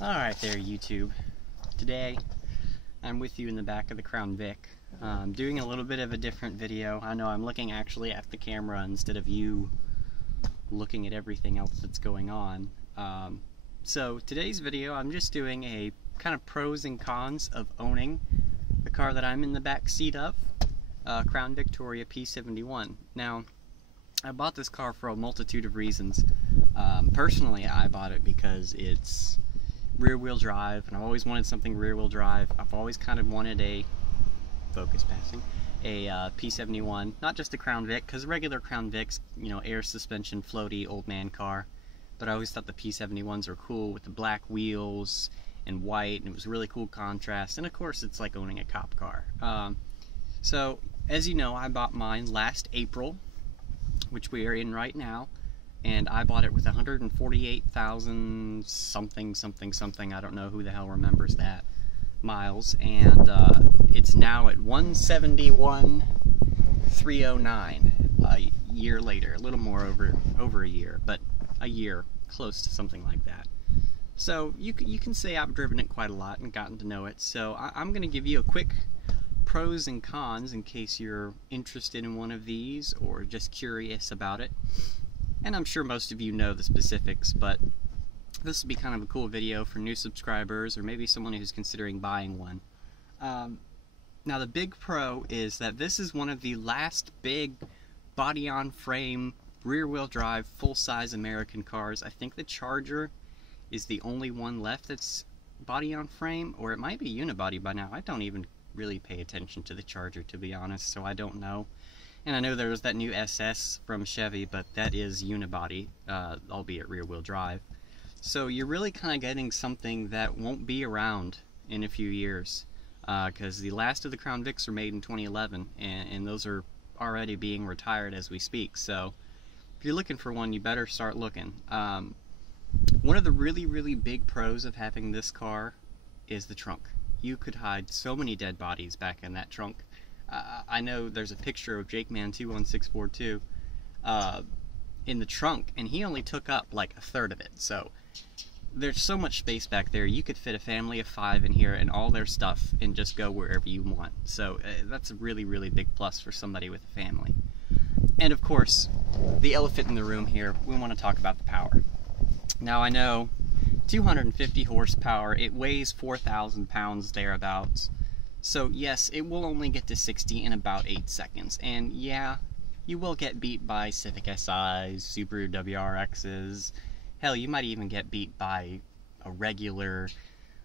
Alright there, YouTube. Today I'm with you in the back of the Crown Vic. Doing a little bit of a different video. I know I'm looking actually at the camera instead of you looking at everything else that's going on. So today's video I'm just doing a kind of pros and cons of owning the car that I'm in the back seat of, Crown Victoria P71. Now, I bought this car for a multitude of reasons. Personally, I bought it because it's rear-wheel drive, and I've always wanted something rear-wheel drive. I've always kind of wanted a P71, not just a Crown Vic, because regular Crown Vics, you know, air suspension, floaty, old man car. But I always thought the P71s were cool with the black wheels and white, and it was a really cool contrast. And of course, it's like owning a cop car. So, as you know, I bought mine last April, which we are in right now. And I bought it with 148,000 something, I don't know who the hell remembers that, miles, and it's now at 171,309 a year later, a little more over a year, but a year, close to something like that. So you can say I've driven it quite a lot and gotten to know it, so I'm going to give you a quick pros and cons in case you're interested in one of these or just curious about it. And I'm sure most of you know the specifics, but this will be kind of a cool video for new subscribers or maybe someone who's considering buying one. Now the big pro is that this is one of the last big body-on-frame, rear-wheel drive, full-size American cars. I think the Charger is the only one left that's body-on-frame, or it might be unibody by now. I don't even really pay attention to the Charger, to be honest, so I don't know. And I know there was that new SS from Chevy, but that is unibody, albeit rear-wheel drive. So you're really kind of getting something that won't be around in a few years, because the last of the Crown Vics were made in 2011, and those are already being retired as we speak. So if you're looking for one, you better start looking. One of the really big pros of having this car is the trunk. You could hide so many dead bodies back in that trunk. I know there's a picture of JakeMan21642 in the trunk, and he only took up like a third of it. So there's so much space back there. You could fit a family of 5 in here and all their stuff and just go wherever you want. So that's a really big plus for somebody with a family. And of course, the elephant in the room here, we want to talk about the power. Now I know 250 horsepower, it weighs 4,000 pounds thereabouts. So yes, it will only get to 60 in about 8 seconds, and yeah, you will get beat by Civic SIs, Subaru WRXs, hell, you might even get beat by a regular,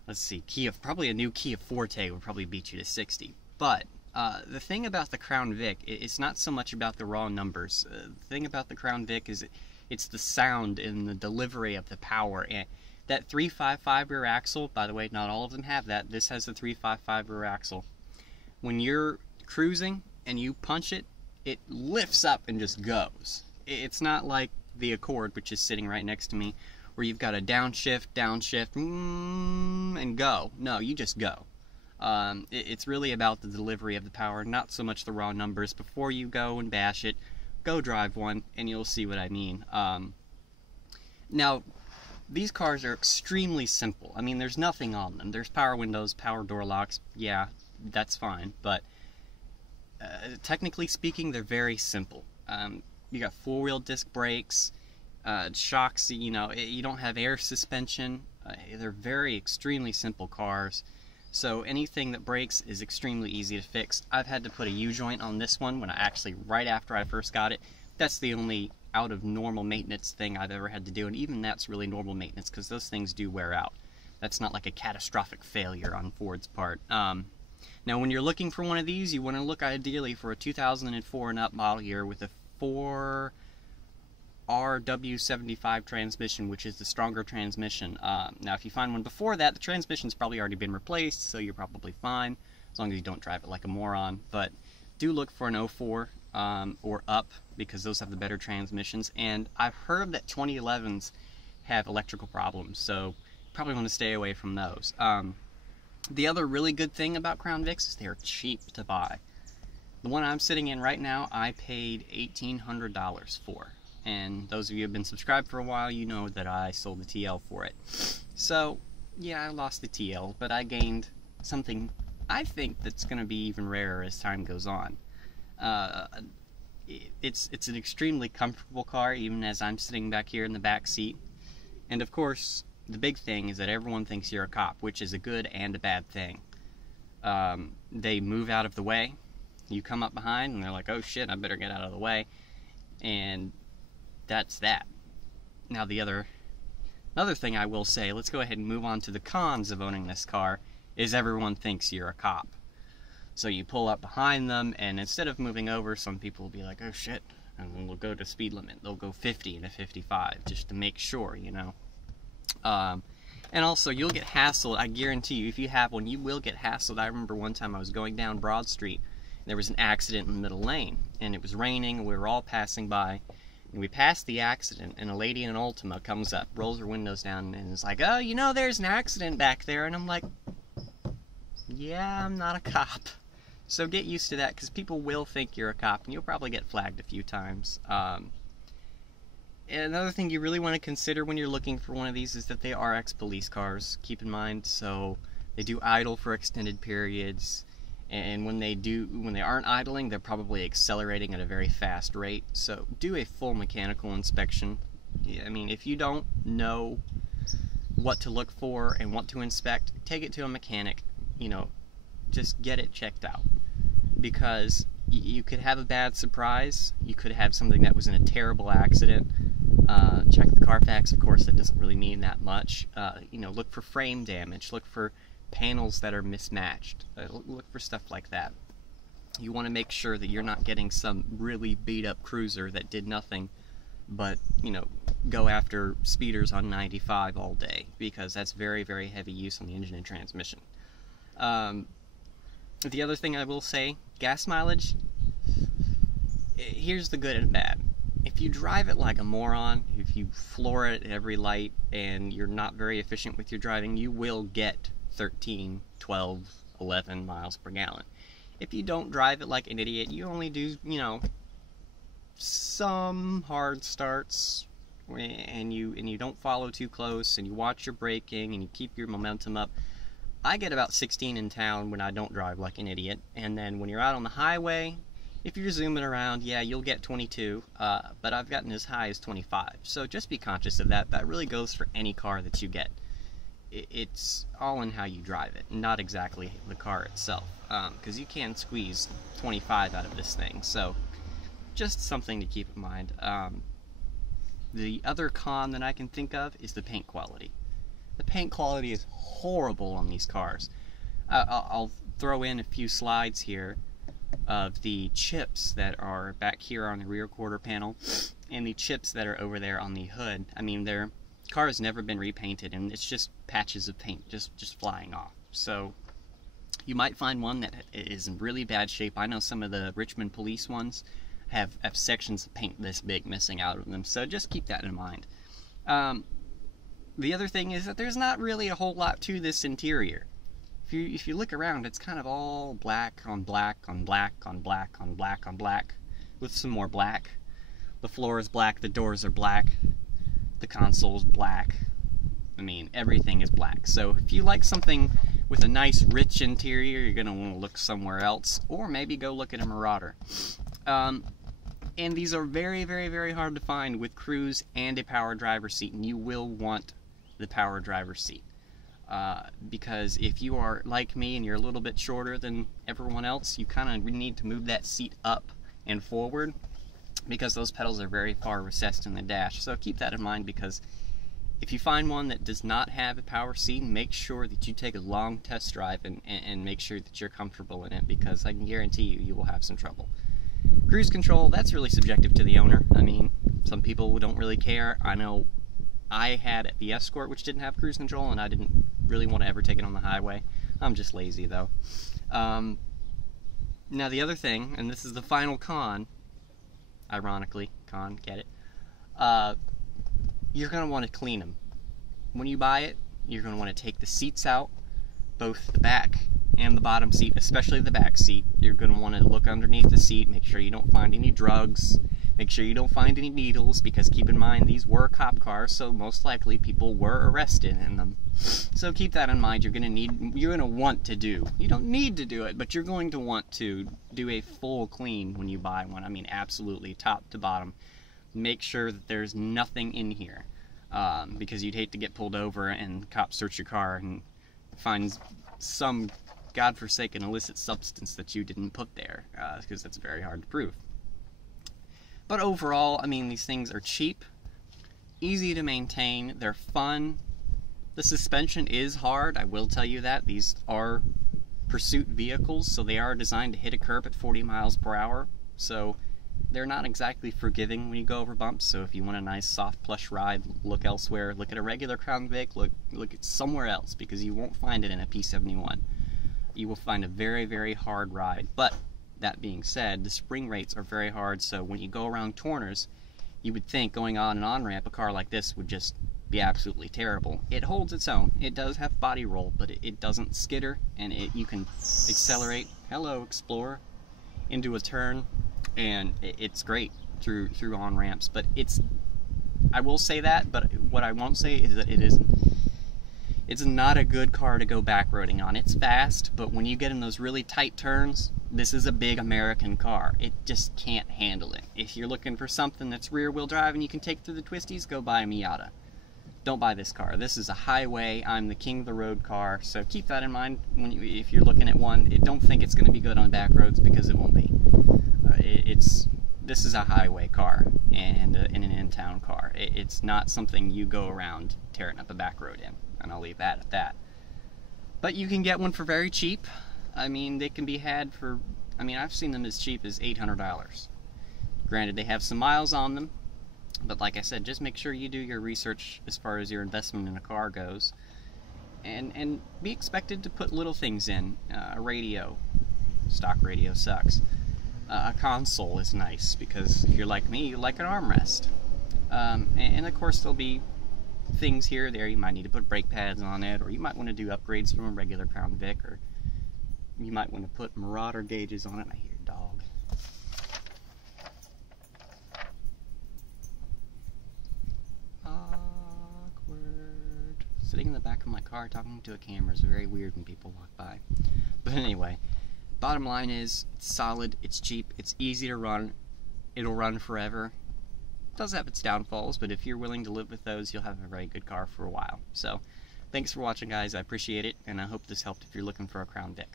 let's see, probably a new Kia Forte would probably beat you to 60. But the thing about the Crown Vic, it's not so much about the raw numbers. The thing about the Crown Vic is it's the sound and the delivery of the power. And that 355 rear axle, by the way, not all of them have that. This has the 355 rear axle. When you're cruising and you punch it, it lifts up and just goes. It's not like the Accord, which is sitting right next to me, where you've got to downshift, and go. No, you just go. It's really about the delivery of the power, not so much the raw numbers. Before you go and bash it, go drive one, and you'll see what I mean. Now, these cars are extremely simple. I mean, there's nothing on them. There's power windows, power door locks. Yeah, that's fine. But technically speaking, they're very simple. You got four-wheel disc brakes, shocks. You know, you don't have air suspension. They're very extremely simple cars. So anything that breaks is extremely easy to fix. I've had to put a U-joint on this one right after I first got it. That's the only out of normal maintenance thing I've ever had to do, and even that's really normal maintenance because those things do wear out. That's not like a catastrophic failure on Ford's part. Now when you're looking for one of these, you want to look ideally for a 2004 and up model year with a 4RW75 transmission, which is the stronger transmission. Now if you find one before that, the transmission's probably already been replaced, so you're probably fine, as long as you don't drive it like a moron. But do look for an 04 or up, because those have the better transmissions. And I've heard that 2011s have electrical problems, so probably want to stay away from those. The other really good thing about Crown Vics is they're cheap to buy. The one I'm sitting in right now, I paid $1,800 for. And those of you who have been subscribed for a while, you know that I sold the TL for it. So yeah, I lost the TL, but I gained something I think that's going to be even rarer as time goes on. Uh, it's an extremely comfortable car, even as I'm sitting back here in the back seat. And of course, the big thing is that everyone thinks you're a cop, which is a good and a bad thing. They move out of the way. You come up behind, and they're like, "Oh shit, I better get out of the way," and that's that. Now, another thing I will say, let's go ahead and move on to the cons of owning this car, is everyone thinks you're a cop. So you pull up behind them, and instead of moving over, some people will be like, "Oh shit," and then they'll go to speed limit. They'll go 50 and a 55 just to make sure, you know. And also, you'll get hassled. I guarantee you, if you have one, you will get hassled. I remember one time I was going down Broad Street, and there was an accident in the middle lane, and it was raining, and we were all passing by, and we passed the accident, and a lady in an Ultima comes up, rolls her windows down, and is like, "Oh, you know, there's an accident back there," and I'm like, yeah, I'm not a cop. So get used to that, because people will think you're a cop, and you'll probably get flagged a few times. And another thing you really want to consider when you're looking for one of these is that they are ex-police cars, keep in mind. So they do idle for extended periods, and when they aren't idling, they're probably accelerating at a very fast rate. So do a full mechanical inspection. I mean, if you don't know what to look for and what to inspect, take it to a mechanic. You know, just get it checked out, because you could have a bad surprise. You could have something that was in a terrible accident. Check the Carfax, of course. That doesn't really mean that much. You know, look for frame damage. Look for panels that are mismatched. Look for stuff like that. You want to make sure that you're not getting some really beat up cruiser that did nothing but, you know, go after speeders on 95 all day, because that's very, very heavy use on the engine and transmission. The other thing I will say, gas mileage, here's the good and bad. If you drive it like a moron, if you floor it at every light, and you're not very efficient with your driving, you will get 13, 12, 11 miles per gallon. If you don't drive it like an idiot, you only do, you know, some hard starts, and you don't follow too close, and you watch your braking, and you keep your momentum up, I get about 16 in town when I don't drive like an idiot, and then when you're out on the highway, if you're zooming around, yeah, you'll get 22, but I've gotten as high as 25, so just be conscious of that. That really goes for any car that you get. It's all in how you drive it, not exactly the car itself, because you can squeeze 25 out of this thing, so just something to keep in mind. The other con that I can think of is the paint quality. The paint quality is horrible on these cars. I'll throw in a few slides here of the chips that are back here on the rear quarter panel and the chips that are over there on the hood. I mean, their car has never been repainted, and it's just patches of paint just flying off. So you might find one that is in really bad shape. I know some of the Richmond police ones have sections of paint this big missing out of them, so just keep that in mind. The other thing is that there's not really a whole lot to this interior. If you look around, it's kind of all black on black on black on black on black on black, with some more black. The floor is black, the doors are black, the console's black. I mean, everything is black. So if you like something with a nice rich interior, you're going to want to look somewhere else, or maybe go look at a Marauder. And these are very, very, very hard to find with cruise and a power driver seat, and you will want the power driver seat. Because if you are like me and you're a little bit shorter than everyone else, you kind of need to move that seat up and forward, because those pedals are very far recessed in the dash. So keep that in mind, because if you find one that does not have a power seat, make sure that you take a long test drive and make sure that you're comfortable in it, because I can guarantee you will have some trouble. Cruise control, that's really subjective to the owner. I mean, some people don't really care. I know I had the Escort, which didn't have cruise control, and I didn't really want to ever take it on the highway. I'm just lazy, though. Now, the other thing, and this is the final con, ironically, con, get it, you're going to want to clean them. When you buy it, you're going to want to take the seats out, both the back and the bottom seat, especially the back seat. You're going to want to look underneath the seat, make sure you don't find any drugs, Make sure you don't find any needles, because keep in mind these were cop cars, so most likely people were arrested in them. So keep that in mind. You're gonna want to do. You don't need to do it, but you're going to want to do a full clean when you buy one. I mean, absolutely, top to bottom. Make sure that there's nothing in here, because you'd hate to get pulled over and cops search your car and find some godforsaken illicit substance that you didn't put there, because that's very hard to prove. But overall, I mean, these things are cheap, easy to maintain, they're fun. The suspension is hard, I will tell you that. These are pursuit vehicles, so they are designed to hit a curb at 40 miles per hour. So they're not exactly forgiving when you go over bumps. So if you want a nice, soft, plush ride, look elsewhere. Look at a regular Crown Vic, look at somewhere else, because you won't find it in a P71. You will find a very, very hard ride. But that being said, the spring rates are very hard, so when you go around corners, you would think going on an on-ramp, a car like this would just be absolutely terrible. It holds its own. It does have body roll, but it doesn't skitter, and you can accelerate, hello Explorer, into a turn, and it's great through on-ramps. But I will say that, but what I won't say is that it's not a good car to go backroading on. It's fast, but when you get in those really tight turns, this is a big American car. It just can't handle it. If you're looking for something that's rear-wheel drive and you can take through the twisties, go buy a Miata. Don't buy this car. This is a highway, I'm the king of the road car, so keep that in mind if you're looking at one. Don't think it's going to be good on back roads, because it won't be. This is a highway car and an in-town car. It's not something you go around tearing up a back road in, and I'll leave that at that. But you can get one for very cheap. I mean, they can be had for, I've seen them as cheap as $800. Granted, they have some miles on them, but like I said, just make sure you do your research as far as your investment in a car goes, and be expected to put little things in. A radio, stock radio sucks. A console is nice, because if you're like me, you like an armrest. And of course there'll be things here or there. You might need to put brake pads on it, or you might want to do upgrades from a regular Crown Vic, or you might want to put Marauder gauges on it. I hear a dog. Awkward. Sitting in the back of my car talking to a camera is very weird when people walk by. But anyway, bottom line is, it's solid, it's cheap, it's easy to run, it'll run forever. It does have its downfalls, but if you're willing to live with those, you'll have a very good car for a while. So, thanks for watching, guys. I appreciate it, and I hope this helped if you're looking for a Crown Vic.